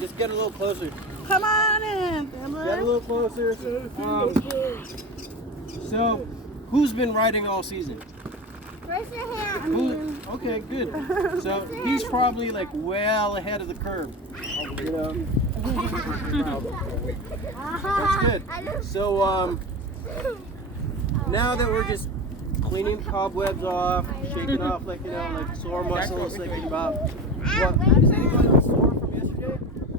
Just get a little closer. Come on in, Finley. Get a little closer. So, who's been riding all season? Raise your hand. Okay, good. So he's probably like well ahead of the curve. You know. That's good. So now that we're just cleaning cobwebs off, shaking off like like sore muscles, thinking about what is anybody sore from yesterday?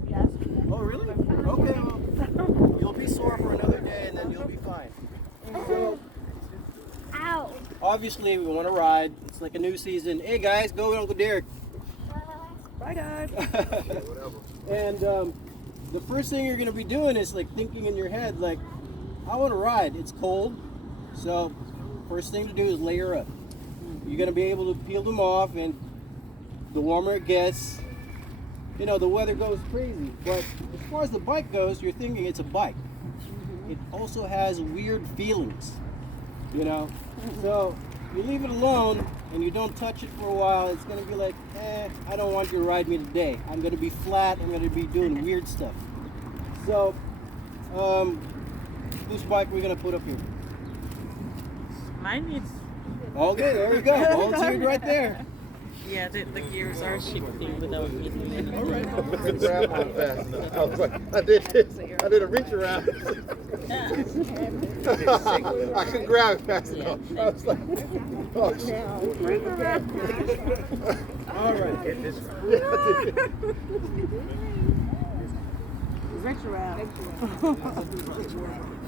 Yes. Oh really? Okay. Well, you'll be sore for another day and then you'll be fine. So, Ow. obviously, we want to ride. It's like a new season. Hey guys, go with Uncle Derek. Bye, guys. And the first thing you're going to be doing is like thinking in your head, like, I want to ride. It's cold. So, first thing to do is layer up. You're going to be able to peel them off, and the warmer it gets, you know, the weather goes crazy. But as far as the bike goes, you're thinking it's a bike. It also has weird feelings, you know. So you leave it alone and you don't touch it for a while, it's going to be like, I don't want you to ride me today. I'm going to be flat. I'm going to be doing weird stuff. So, whose bike are we going to put up here? Mine needs. Okay, there we go. Volunteered right there. Yeah, the gears are shifting without me doing anything. All right. I couldn't grab one fast enough. I was like, I did a reach around. I couldn't grab it fast enough. I was like, oh shit. All right.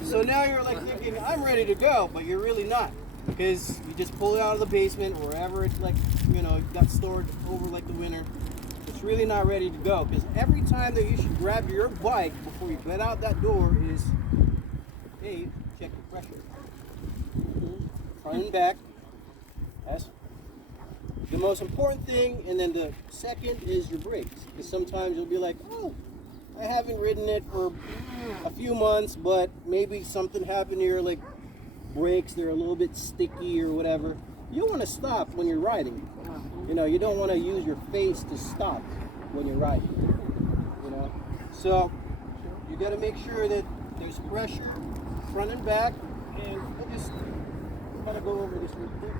So now you're like thinking, I'm ready to go, but you're really not. Because you just pull it out of the basement, wherever it's like, you know, got stored over like the winter. It's really not ready to go. Because every time that you should grab your bike before you get out that door is, hey, check your pressure. Front and back. That's the most important thing. And then the second is your brakes. Because sometimes you'll be like, oh, I haven't ridden it for a few months, but maybe something happened here, like brakes, they're a little bit sticky or whatever. You want to stop when you're riding. You know, you don't want to use your face to stop when you're riding. You know, so you got to make sure that there's pressure front and back. And I just want to go over this real quick.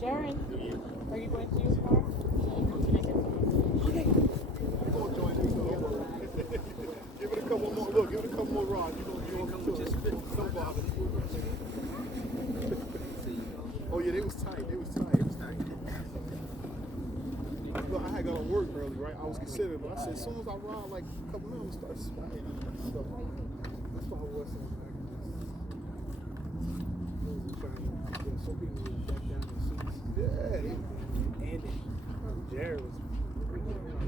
Jared, are you going to use car? Give it a couple more. Look, give it a couple more rods. You gonna just spit. Don't bother. Oh yeah, they was tight. Look, I had got on work early, right? I was considering, but I said as soon as I ride like a couple minutes, start sweating. So that's why I was saying. Some people were back down in the seats. Yeah. And Jared was freaking out.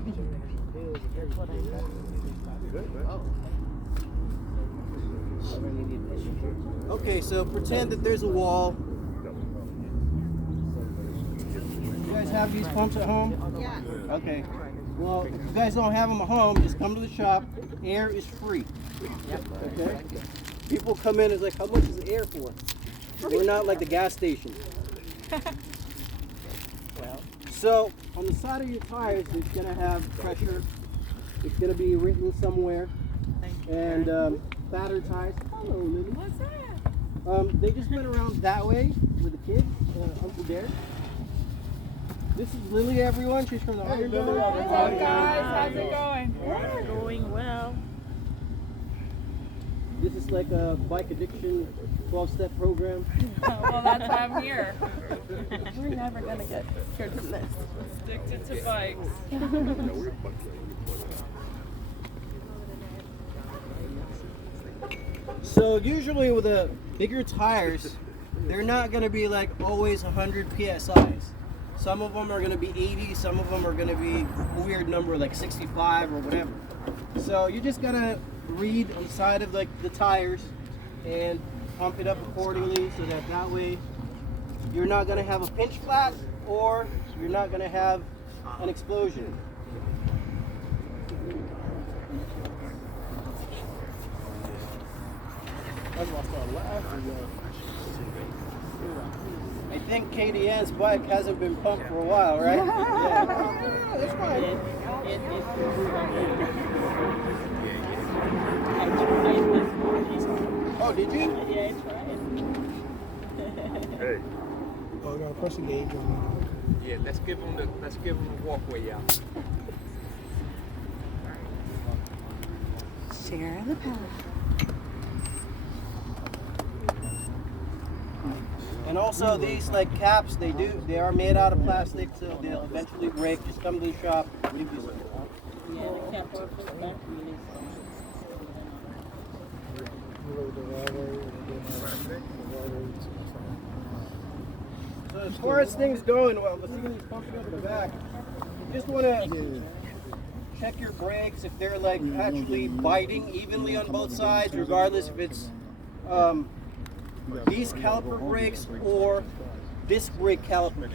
Jared had bills and everything. Good, man. Okay, so pretend that there's a wall. You guys have these pumps at home? Yeah. Okay. Well, if you guys don't have them at home, just come to the shop. Air is free. Okay? People come in and it's like, how much is the air for? We're not like the gas station. So on the side of your tires, it's going to have pressure. It's going to be written somewhere. And fatter tires. Hello, Lily. What's that? They just went around that way with the kids, Uncle Derek. This is Lily, everyone. She's from the Iron Dome. Hey guys, how's it going? Yeah, going well. This is like a bike addiction 12-step program. Well, that's why I'm here. We're never gonna get cured from this. Addicted to bikes. So usually with the bigger tires, they're not going to be like always 100 PSIs. Some of them are going to be 80, some of them are going to be a weird number like 65 or whatever. So you just got to read on the side of like the tires and pump it up accordingly so that way you're not going to have a pinch flat or you're not going to have an explosion. That's why I started laughing, yo. I think KDN's bike hasn't been pumped for a while, right? Yeah, it's fine. Oh, did you? Yeah, I tried. Hey, Oh, we got a pressure gauge on yeah, let's give them the walkway out. Share the path. And also these like caps, they are made out of plastic, so they'll eventually break. Just come to the shop, leave this. Yeah, the cap off his back really So as far as things going, well, the thing is pumping up the back. You just want to check your brakes if they're like actually biting evenly on both sides, regardless if it's these caliper brakes or disc brake calipers.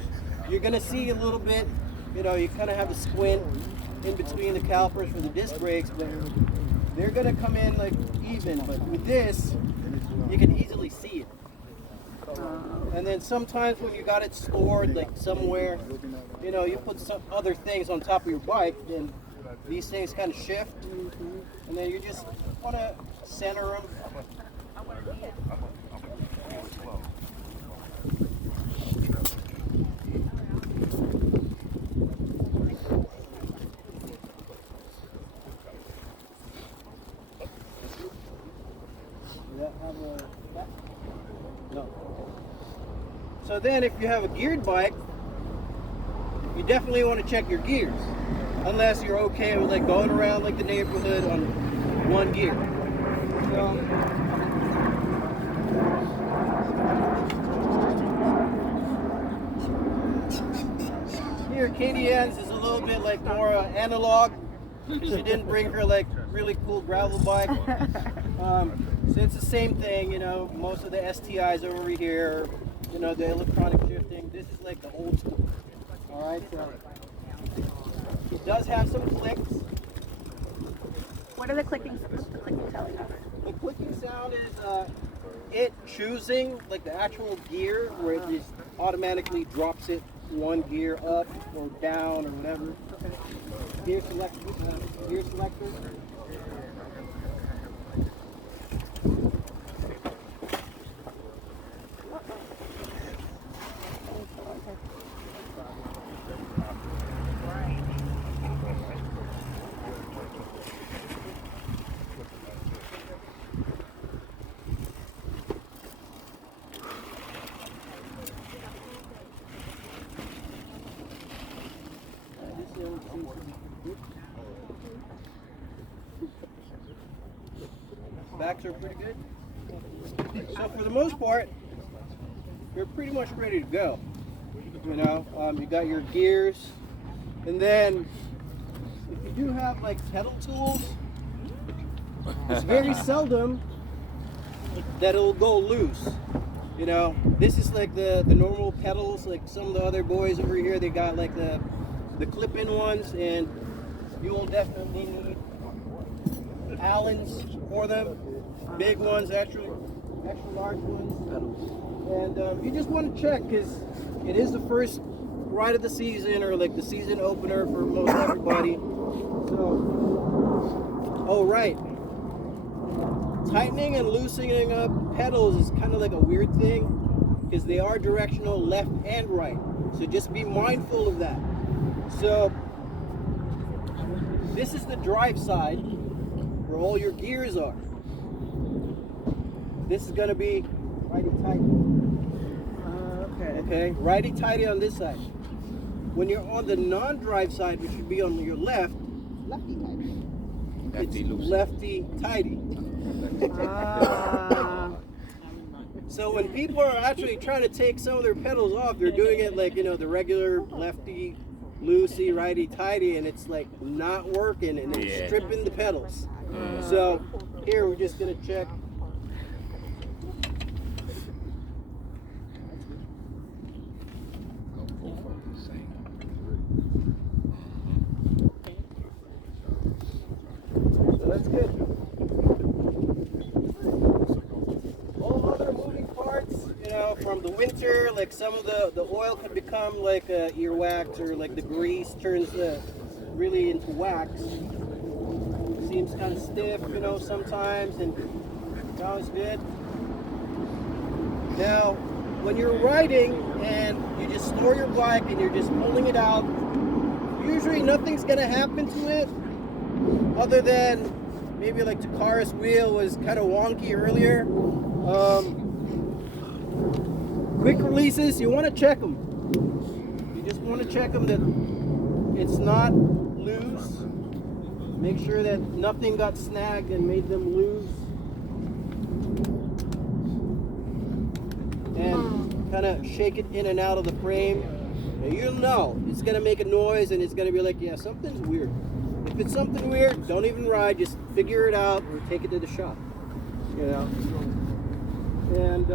You're gonna see a little bit, you know, you kind of have to squint in between the calipers for the disc brakes, but they're gonna come in like even. But with this, you can easily see it. And then sometimes when you got it stored like somewhere, you know, you put some other things on top of your bike, then these things kind of shift, and then you just want to center them. No. So then if you have a geared bike, you definitely want to check your gears. Unless you're okay with like going around like the neighborhood on one gear. So, here KDN's is a little bit like more analog. She didn't bring her like really cool gravel bike. So it's the same thing, you know, most of the STIs are over here, you know, the electronic shifting. This is like the old school. Alright, so it does have some clicks. What are the clicking telling us? The clicking sound is it choosing like the actual gear where it just automatically drops it one gear up or down or whatever. Gear selector. Backs are pretty good. So for the most part, you're pretty much ready to go. You know, you got your gears, and then if you do have like pedal tools, it's very seldom that it'll go loose. You know, this is like the normal pedals, like some of the other boys over here, they got like the clip-in ones, and you will definitely need Allens for them, big ones, extra large ones, and you just want to check because it is the first ride of the season or like the season opener for most everybody. So, oh right, tightening and loosening up pedals is kind of like a weird thing because they are directional left and right, so just be mindful of that. So this is the drive side where all your gears are. This is going to be righty-tighty. Okay, righty-tighty on this side. When you're on the non-drive side, which should be on your left, lefty-tighty. It's lefty-tighty. So when people are actually trying to take some of their pedals off, they're doing it like, you know, the regular lefty, loosey, righty-tighty, and it's like not working, and it's stripping the pedals. So here we're just gonna check. So that's good. winter, like some of the oil could become like earwax, or like the grease turns really into wax. Seems kind of stiff, you know, sometimes, and sounds good. Now, when you're riding and you just store your bike and you're just pulling it out, usually nothing's gonna happen to it, other than maybe like Takara's wheel was kind of wonky earlier. Quick releases, you want to check them. You just want to check them that it's not loose. Make sure that nothing got snagged and made them loose. And kind of shake it in and out of the frame. And you'll know it's going to make a noise and it's going to be like, yeah, something's weird. If it's something weird, don't even ride. Just figure it out or take it to the shop. You know. And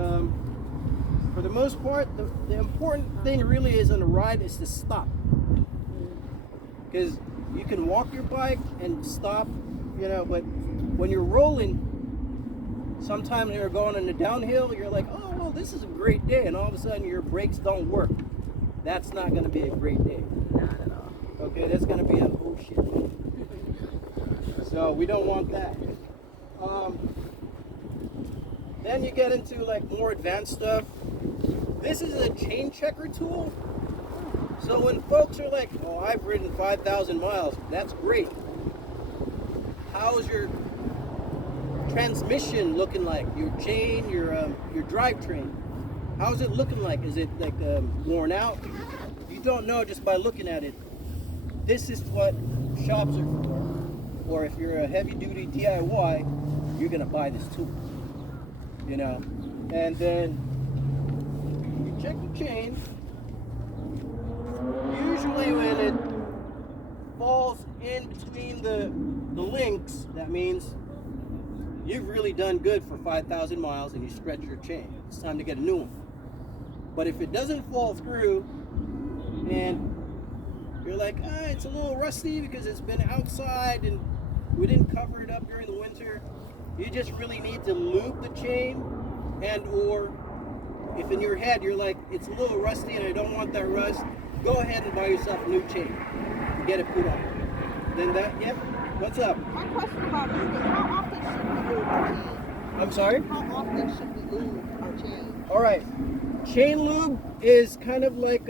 for the most part, the important thing really is on a ride is to stop. Because you can walk your bike and stop, you know, but when you're rolling, sometimes you're going on the downhill, you're like, oh, well, this is a great day, and all of a sudden your brakes don't work. That's not going to be a great day. Not at all. Okay, that's going to be a oh shit. So we don't want that. Then you get into like more advanced stuff. This is a chain checker tool. So when folks are like, oh, I've ridden 5,000 miles, that's great. How's your transmission looking like? Your chain, your drivetrain. How's it looking like? Is it like worn out? You don't know just by looking at it. This is what shops are for. Or if you're a heavy duty DIY, you're gonna buy this tool. You know? And then you check the chain. Usually when it falls in between the links, that means you've really done good for 5,000 miles and you stretch your chain. It's time to get a new one. But if it doesn't fall through and you're like, it's a little rusty because it's been outside and we didn't cover it up during the winter, you just really need to lube the chain. And or if in your head you're like, it's a little rusty and I don't want that rust, go ahead and buy yourself a new chain and get it put on. Then what's up? My question about this is how often should we lube our chain? I'm sorry? How often should we lube our chain? All right. Chain lube is kind of like,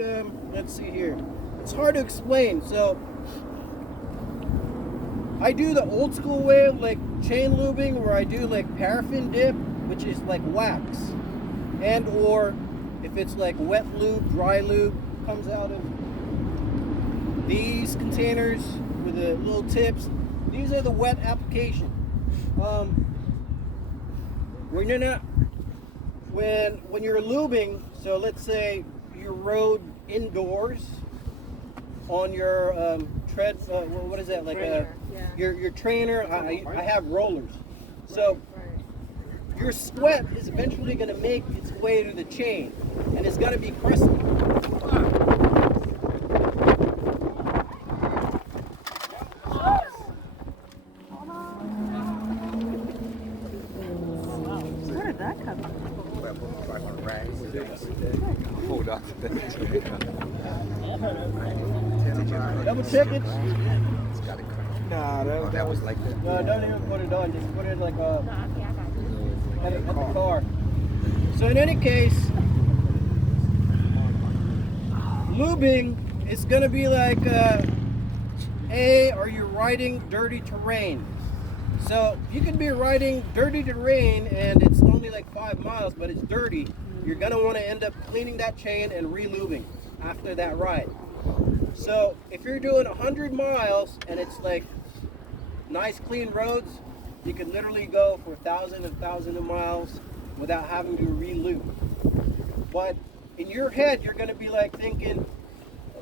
let's see here. It's hard to explain. So I do the old school way of like chain lubing where I do like paraffin dip, which is like wax. And or if it's like wet lube, dry lube, comes out of these containers with the little tips. These are the wet application. When you're lubing, so let's say you rode indoors on your tread. What is that like? Your trainer. I have rollers. So your sweat is eventually going to make its way to the chain, and it's going to be crusty. Where did that come from? Hold on. Double check it. It's got it cracked. Nah, That was like that. No, don't even put it on. Just put it like at the car. So in any case, lubing is going to be like, are you riding dirty terrain? So you can be riding dirty terrain and it's only like 5 miles, but it's dirty. You're going to want to end up cleaning that chain and re-lubing after that ride. So if you're doing 100 miles and it's like nice clean roads, you can literally go for 1,000 miles without having to re-lube. But in your head, you're going to be like thinking,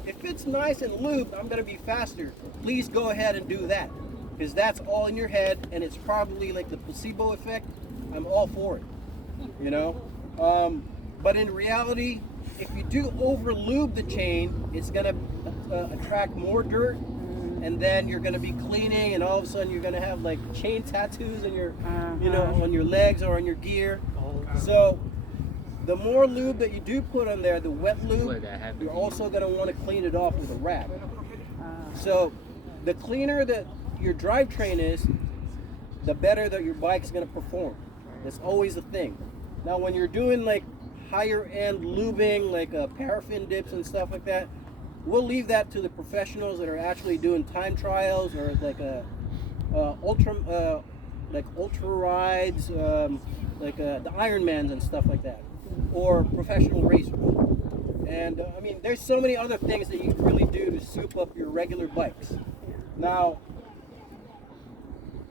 if it's nice and lubed, I'm going to be faster. Please go ahead and do that. Because that's all in your head, and it's probably like the placebo effect. I'm all for it, you know? But in reality, if you do over lube the chain, it's going to attract more dirt, and then you're going to be cleaning, and all of a sudden you're going to have like chain tattoos on your, you know, on your legs or on your gear. So the more lube that you do put on there, the wet Where lube, that happened. you're also going to want to clean it off with a rag. So the cleaner that your drivetrain is, the better that your bike's going to perform. That's always the thing. Now when you're doing like higher end lubing, like paraffin dips and stuff like that, we'll leave that to the professionals that are actually doing time trials or like ultra rides, like the Ironmans and stuff like that, or professional racers. And I mean, there's so many other things that you can really do to soup up your regular bikes. Now,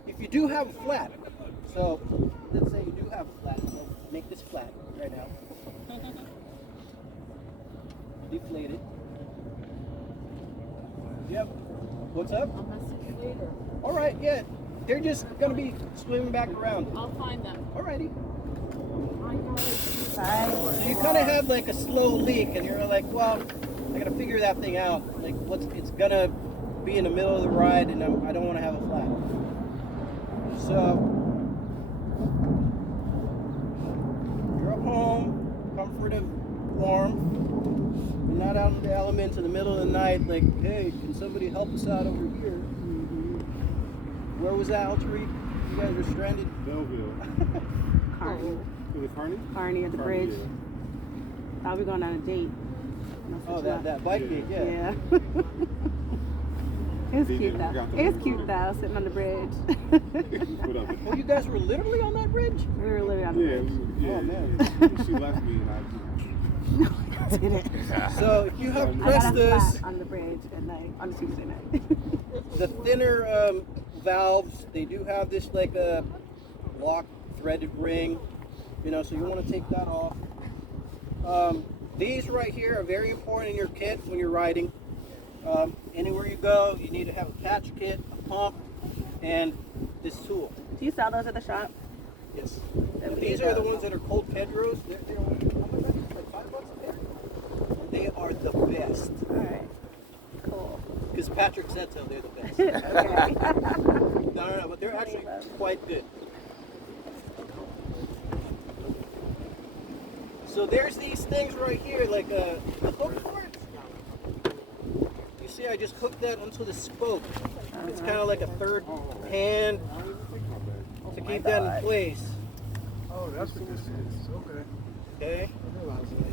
if you do have a flat, so let's say you do have a flat, let's make this flat right now. Deflate it. Yep. What's up? I'll message you later. All right, yeah. They're just gonna be swimming back around. I'll find them. Alrighty. Bye. So you kind of have like a slow leak, and you're like, well, I gotta figure that thing out. Like, it's gonna be in the middle of the ride, and I don't want to have a flat. So you're at home, comforted, warm. You're not out in the elements in the middle of the night. Like, hey, can somebody help us out over here? Where was that, Tariq? You guys were stranded. Belleville. Carney. Was it Carney? Carney at the bridge. Yeah. Thought we were going on a date. Oh, that bike gate, yeah. Yeah. It was cute though. It was cute though, sitting on the bridge. What up? Oh, you guys were literally on that bridge? We were literally on the Yeah, bridge. yeah. Oh, man. She left me and I Didn't. So if you have I got a Crestas, flat on the bridge at night, on a Tuesday night. the thinner valves, they do have this like a lock threaded ring, you know, so you want to take that off. These right here are very important in your kit when you're riding. Anywhere you go, you need to have a catch kit, a pump, and this tool. Do you sell those at the shop? Yes. And these are the ones that are cold Pedros. They're only, how much? Like $5 a pair. And they are the best. Alright. Cool. Because Patrick said so, they're the best. Okay. No, but they're actually quite good. So there's these things right here, like the hook for it. You see, I just hooked that onto the spoke. It's kind of like a third hand to keep that in place. Oh, that's what this is. Okay. Okay?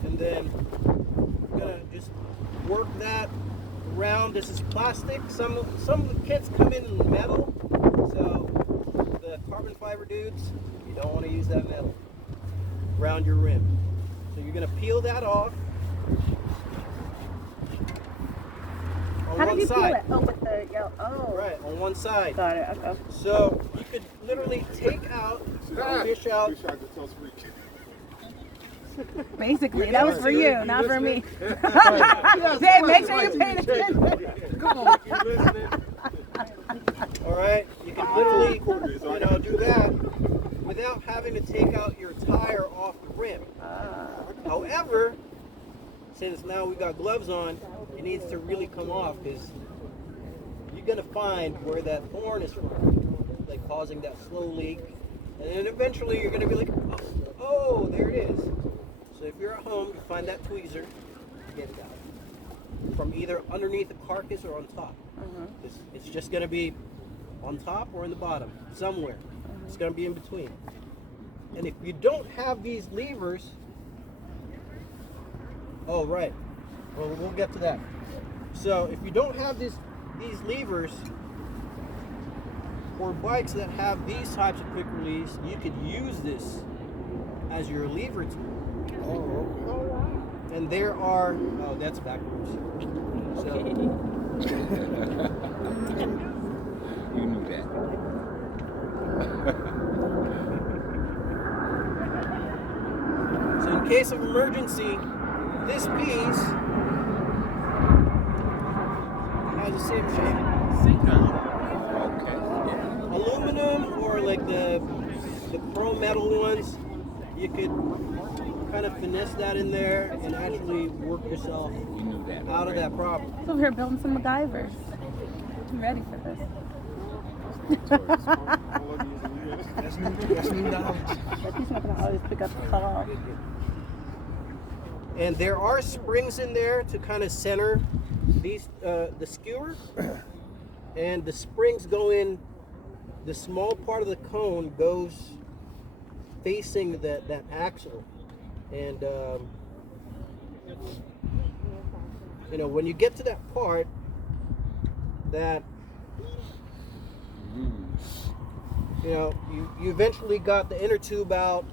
And then I'm gonna just work that around. This is plastic. Some of the kits come in metal. So the carbon fiber dudes, you don't want to use that metal around your rim. So you're gonna peel that off on How one did you side. peel it? Oh, with the yellow. Oh. Right, on one side. Got it. Okay. So you could literally take out, fish out. Wish I could tell Freak. Basically, that was for you, not for me. Yes, Dave, make sure you pay attention. Come on, you listening? All right, you can literally, do that without having to take out your tire off the rim. However, since now we got gloves on, it needs to really come off because you're gonna find where that thorn is from, like causing that slow leak, and then eventually you're gonna be like, oh, there it is. So if you're at home, you find that tweezer, get it out from either underneath the carcass or on top. It's just gonna be on top or in the bottom, somewhere. It's gonna be in between. And if you don't have these levers, oh right, well we'll get to that. So if you don't have these levers for bikes that have these types of quick release, you could use this as your lever tool. And there are, oh that's backwards. So, You knew that. so in case of emergency, this piece has the same shape. Okay. Yeah. Aluminum or like the chrome metal ones, you could kind of finesse that in there and actually work yourself You knew that. out of that problem. He's over here building some MacGyvers. I'm ready for this. That's new knowledge. But he's not gonna always pick up the call. And there are springs in there to kind of center these the skewer, and the springs go in. The small part of the cone goes facing that axle, and you know, when you get to that part, that you know, you eventually got the inner tube out.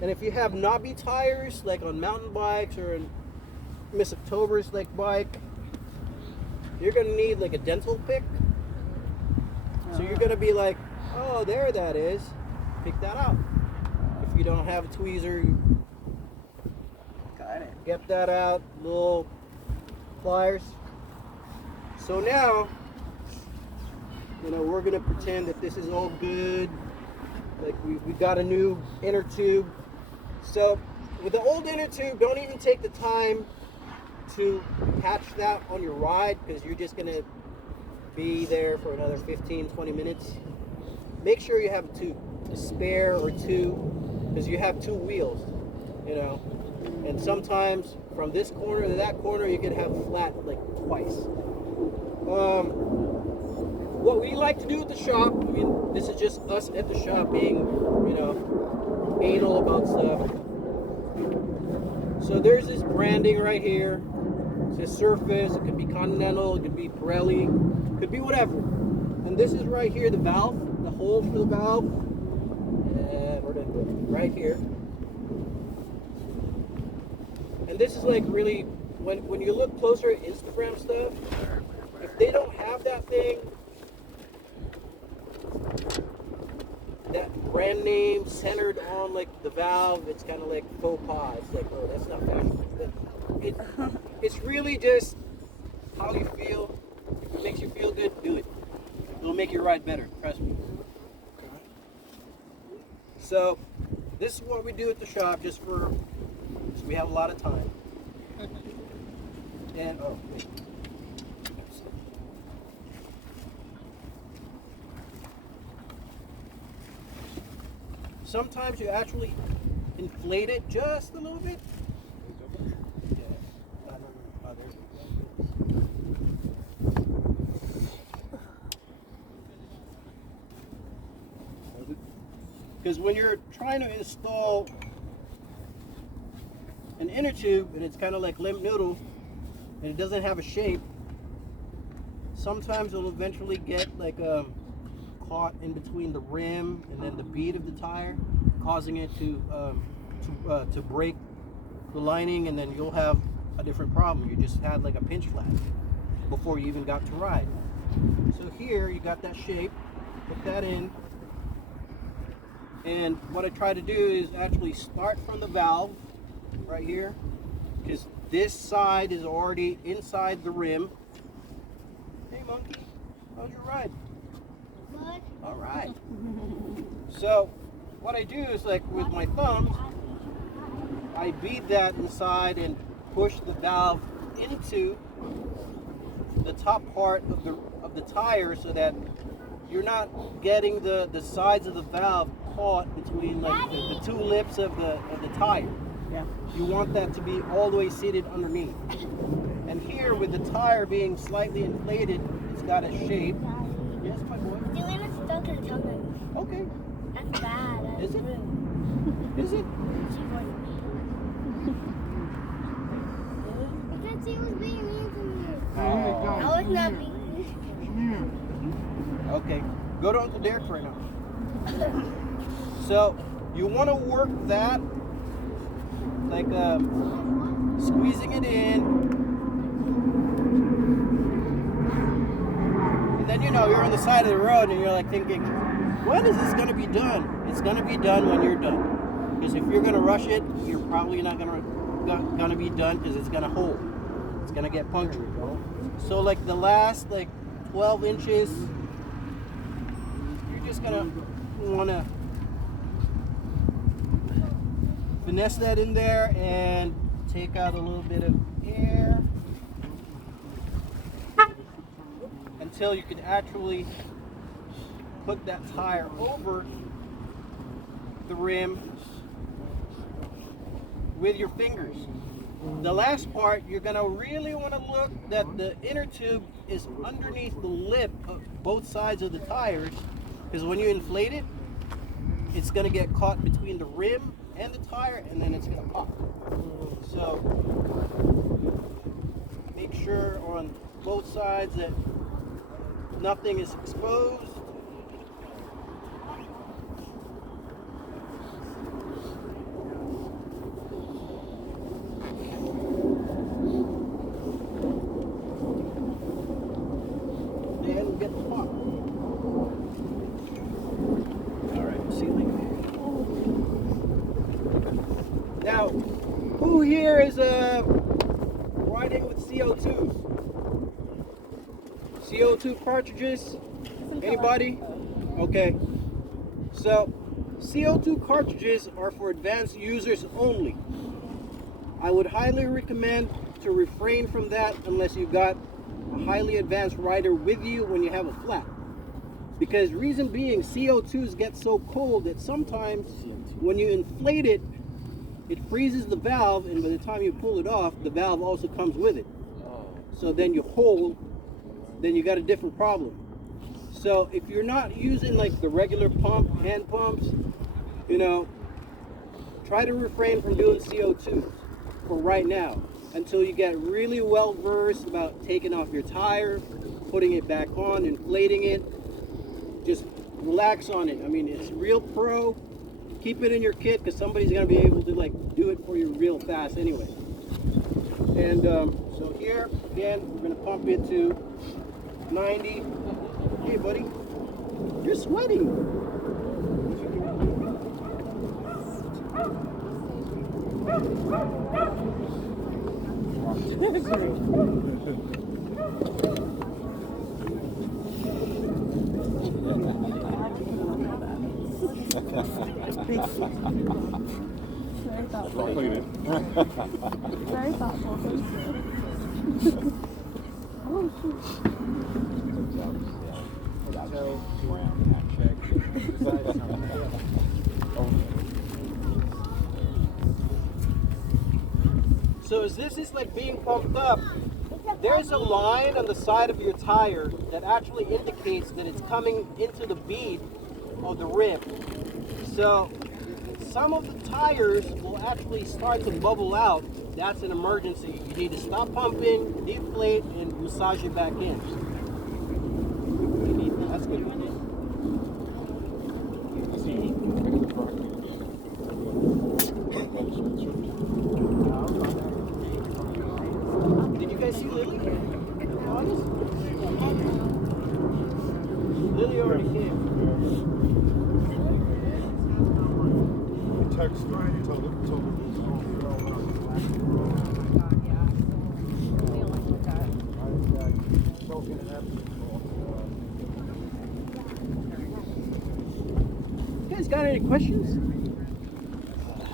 And if you have knobby tires, like on mountain bikes or in Miss October's like bike, you're gonna need like a dental pick. So you're gonna be like, oh, there that is. Pick that out. If you don't have a tweezer, Got it. get that out. Little pliers. So now, you know, we're gonna pretend that this is all good. Like we got a new inner tube. So with the old inner tube, don't even take the time to catch that on your ride, because you're just gonna be there for another 15-20 minutes. Make sure you have a tube, a spare or two, because you have two wheels, you know. And sometimes from this corner to that corner, you can have flat like twice. What we like to do at the shop, I mean, this is just us at the shop being, you know, anal about stuff. So there's this branding right here. It says Surface, it could be Continental, it could be Pirelli, it could be whatever. And this is right here, the valve, the hole for the valve. And we're gonna put it right here. And this is like really, when you look closer at Instagram stuff, if they don't have that thing, that brand name centered on like the valve, it's kind of like faux pas. It's like, oh, that's not fashionable. It's really just how you feel. If it makes you feel good, do it. It'll make your ride better, trust me. So this is what we do at the shop, just for, so we have a lot of time. And oh, wait. Sometimes you actually inflate it just a little bit. Because when you're trying to install an inner tube and it's kind of like limp noodle and it doesn't have a shape, sometimes it'll eventually get like caught in between the rim and then the bead of the tire, causing it to break the lining, and then you'll have a different problem. You just had like a pinch flat before you even got to ride. So here you got that shape, put that in, and what I try to do is actually start from the valve right here, because this side is already inside the rim. Hey monkey, how's your ride? Good. All right. So what I do is, like with my thumbs, I bead that inside and push the valve into the top part of the tire, so that you're not getting the sides of the valve caught between like the two lips of the tire. Yeah. You want that to be all the way seated underneath. And here, with the tire being slightly inflated, it's got a shape. Yes, my boy. Doing it stuck in the tongue. Okay. That's bad. That's Is it? rude. Is it? Because he was being mean to me. Oh. I was not being Okay. Go to Uncle Derek right now. So you want to work that like squeezing it in, and then, you know, you're on the side of the road and you're like thinking, when is this going to be done? It's going to be done when you're done, because if you're going to rush it, you're probably not going to be done, because it's going to hold, it's going to get punctured. So like the last like 12 inches, you're just going to want to finesse that in there and take out a little bit of air until you can actually put that tire over the rim with your fingers. The last part, you're gonna really want to look that the inner tube is underneath the lip of both sides of the tires, because when you inflate it, it's gonna get caught between the rim and the tire, and then it's gonna pop. So make sure on both sides that nothing is exposed. And get the pop. All right, sealing. Now, who here is riding with CO2s? CO2 cartridges? Anybody? Okay. So, CO2 cartridges are for advanced users only. I would highly recommend to refrain from that unless you've got a highly advanced rider with you when you have a flat. Because reason being, CO2s get so cold that sometimes when you inflate it, it freezes the valve, and by the time you pull it off, the valve also comes with it. So then you hold, then you got a different problem. So if you're not using like the regular pump, hand pumps, you know, try to refrain from doing CO2s for right now until you get really well versed about taking off your tire, putting it back on, inflating it. Just relax on it. I mean, it's real pro. Keep it in your kit because somebody's gonna be able to like do it for you real fast anyway. And so here again, we're gonna pump it to 90. Hey, buddy, you're sweating. Very thoughtful. Oh, shoot. So as this is like being pumped up, there's a line on the side of your tire that actually indicates that it's coming into the bead of the rim. So some of the tires will actually start to bubble out. That's an emergency. You need to stop pumping, deflate, and massage it back in. That's good. Did you guys see Lily? Honest? Lily already came. Text me, told You guys got any questions?